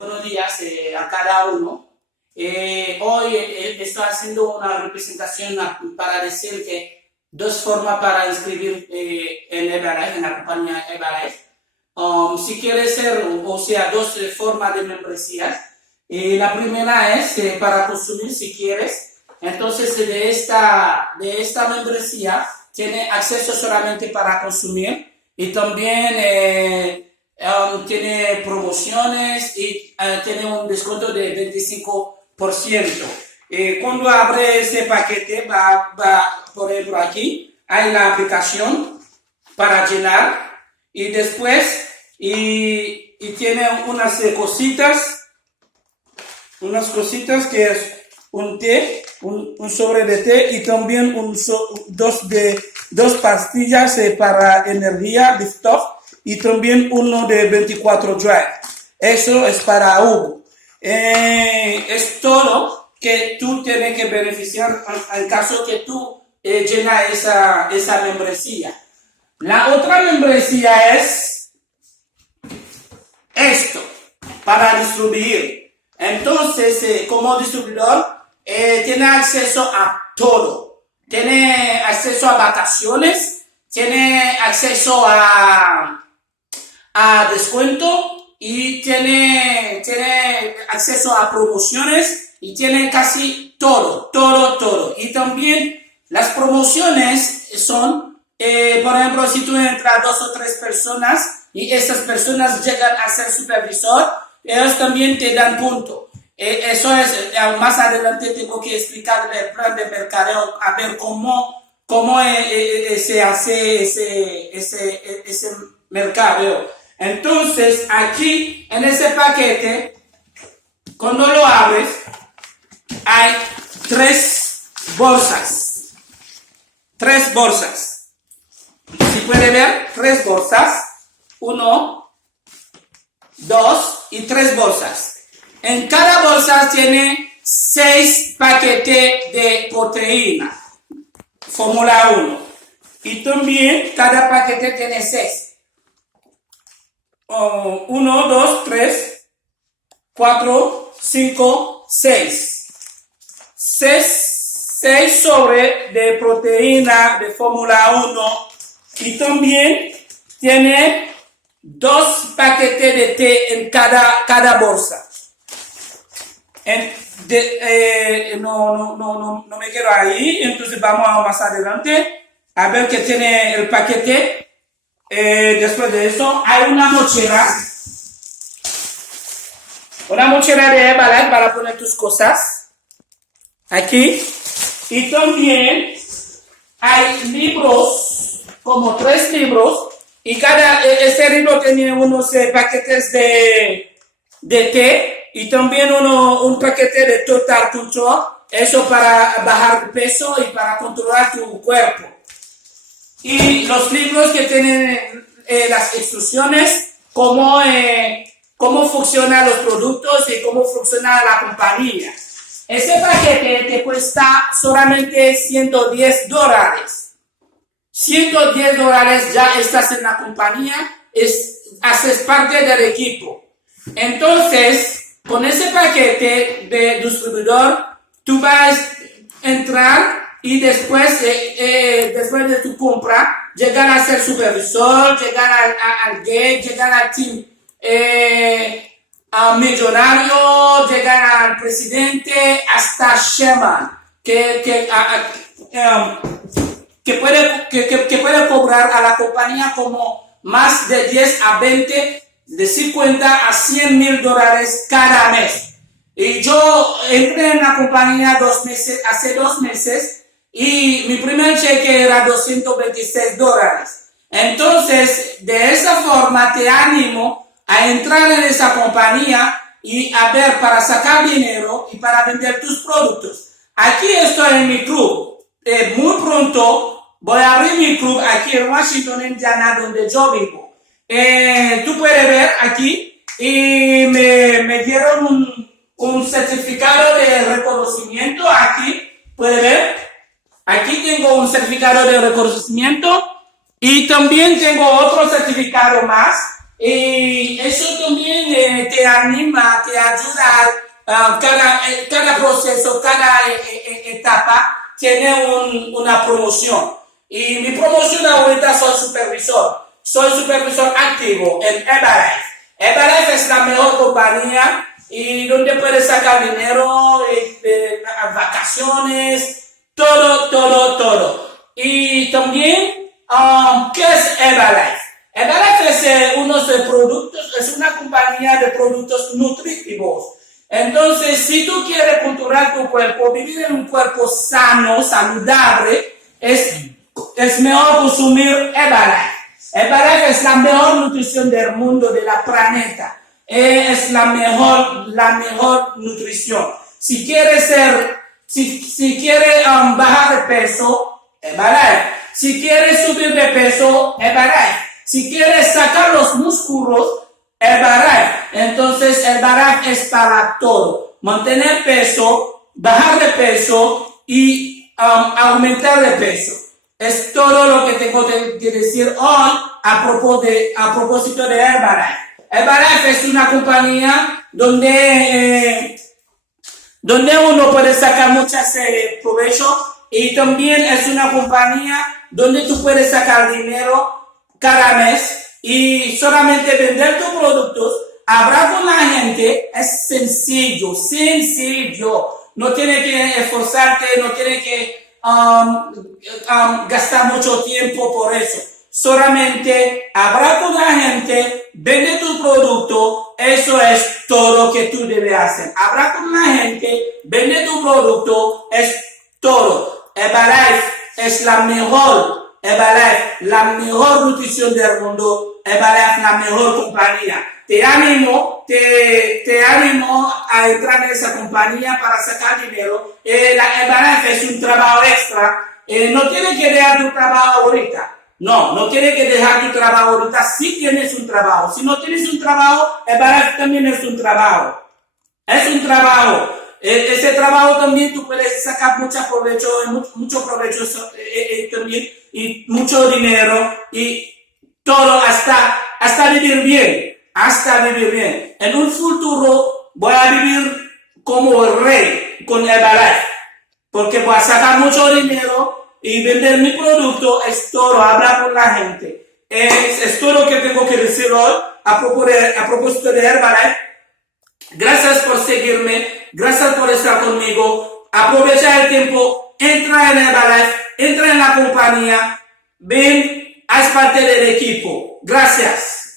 Buenos días a cada uno. Hoy estoy haciendo una representación para decir que dos formas para inscribir en Herbalife, en la compañía Herbalife. Si quieres ser, o sea, dos formas de membresías. La primera es para consumir si quieres. Entonces de esta membresía tiene acceso solamente para consumir y también tiene promociones y tiene un descuento de 25%. Cuando abre ese paquete, por ejemplo, aquí hay la aplicación para llenar y después y tiene unas cositas que es un té, un sobre de té y también dos pastillas para energía, lift off, y también uno de 24 drive. Eso es para Hugo. Es todo que tú tienes que beneficiar en caso que tú llenas esa membresía. La otra membresía es esto, para distribuir. Entonces, como distribuidor, tiene acceso a todo. Tiene acceso a vacaciones, tiene acceso a descuento y tiene acceso a promociones y tiene casi todo. Y también las promociones son, por ejemplo, si tú entras 2 o 3 personas y esas personas llegan a ser supervisor, ellos también te dan punto. Eso es, más adelante tengo que explicar el plan de mercadeo, a ver cómo se hace ese mercadeo. Entonces, aquí, en ese paquete, cuando lo abres, hay 3 bolsas. 3 bolsas. Si puede ver, 3 bolsas. 1, 2 y 3 bolsas. En cada bolsa tiene 6 paquetes de proteína. Fórmula 1. Y también cada paquete tiene 6. 1, 2, 3, 4, 5, 6. 6 sobre de proteína de Fórmula 1 y también tiene 2 paquetes de té en cada bolsa. No me quedo ahí, entonces vamos a más adelante a ver qué tiene el paquete. Después de eso hay una mochila de Herbalife para poner tus cosas aquí, y también hay libros, como 3 libros, y ese libro tiene unos paquetes de té y también un paquete de Total Control, eso para bajar peso y para controlar tu cuerpo. Y los libros que tienen las instrucciones, cómo funcionan los productos y cómo funciona la compañía. Ese paquete te cuesta solamente $110. $110 ya estás en la compañía, haces parte del equipo. Entonces, con ese paquete de distribuidor, tú vas a entrar y después de tu compra, llegar a ser supervisor, llegar al gate, llegar al team millonario, llegar al presidente, hasta Sherman, que puede cobrar a la compañía como más de 10 a 20, de 50 a $100,000 cada mes. Y yo entré en la compañía hace 2 meses, y mi primer cheque era $226. Entonces, de esa forma te animo a entrar en esa compañía y a ver, para sacar dinero y para vender tus productos. Aquí estoy en mi club. Muy pronto voy a abrir mi club aquí en Washington, Indiana, donde yo vivo. Tú puedes ver aquí, y me dieron un certificado de reconocimiento. Aquí puede ver, aquí tengo un certificado de reconocimiento y también tengo otro certificado más Y eso también te anima, te ayuda. Cada proceso, cada etapa tiene una promoción. Y mi promoción ahorita soy supervisor activo en Herbalife. Herbalife es la mejor compañía y donde puedes sacar dinero, vacaciones, todo. Y también, ¿qué es Herbalife? Herbalife es uno de productos, es una compañía de productos nutritivos. Entonces, si tú quieres controlar tu cuerpo, vivir en un cuerpo sano, saludable, es mejor consumir Herbalife. Herbalife es la mejor nutrición del mundo, de la planeta. Es la mejor nutrición. Si quieres bajar de peso, Herbalife. Si quieres subir de peso, Herbalife. Si quieres sacar los músculos, Herbalife. Entonces, Herbalife es para todo. Mantener peso, bajar de peso y aumentar de peso. Es todo lo que tengo que decir hoy a propósito de Herbalife. Herbalife es una compañía donde uno puede sacar muchas provecho y también es una compañía donde tú puedes sacar dinero cada mes y solamente vender tus productos, hablar con la gente, es sencillo. No tienes que esforzarte, no tienes que gastar mucho tiempo por eso. Solamente hablar con la gente, vende tu producto, eso es todo lo que tú debes hacer. Hablar con la gente, vende tu producto, es todo. Herbalife es la mejor. Herbalife, la mejor nutrición del mundo. Herbalife, la mejor compañía. Te animo a entrar en esa compañía para sacar dinero. La Herbalife es un trabajo extra. No tienes que dejar tu trabajo ahorita. No tienes que dejar tu trabajo ahorita si tienes un trabajo. Si no tienes un trabajo, Herbalife también es un trabajo. Es un trabajo. Ese trabajo también tú puedes sacar mucho provecho también y mucho dinero y todo hasta vivir bien. En un futuro voy a vivir como el rey con Herbalife porque voy a sacar mucho dinero y vender mi producto. Es todo, hablar con la gente. Es todo lo que tengo que decir hoy a propósito de Herbalife. Gracias por seguirme, gracias por estar conmigo. Aprovecha el tiempo, entra en Herbalife, entra en la compañía, ven, haz parte del equipo. Gracias.